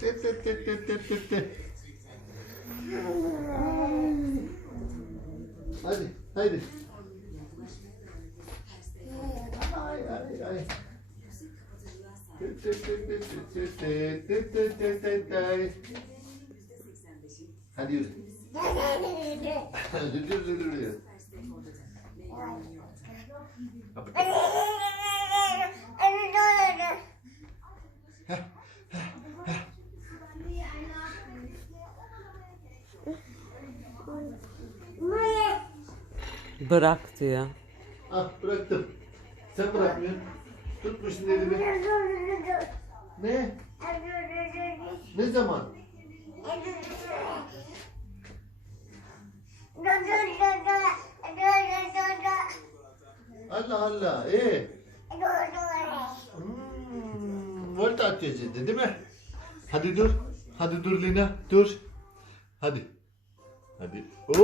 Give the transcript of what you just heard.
Tıt tıt tıt tıt tıt tıt tıt. Hadi, hadi. Ay ay ay. Tıt tıt tıt tıt tıt tıt tıt tıt tıt tıt tıt. Hadi yürü. Yürü yürü yürü yürü. Bırak diyor. Ah bıraktım. Sen bırakmıyorsun. Tutmuşsun elimi. Ne? Ne zaman? Allah Allah. Ee. Hmm, volta ciddi değil mi? Hadi dur. Hadi dur Lina. Dur. Hadi. Hadi. Hop.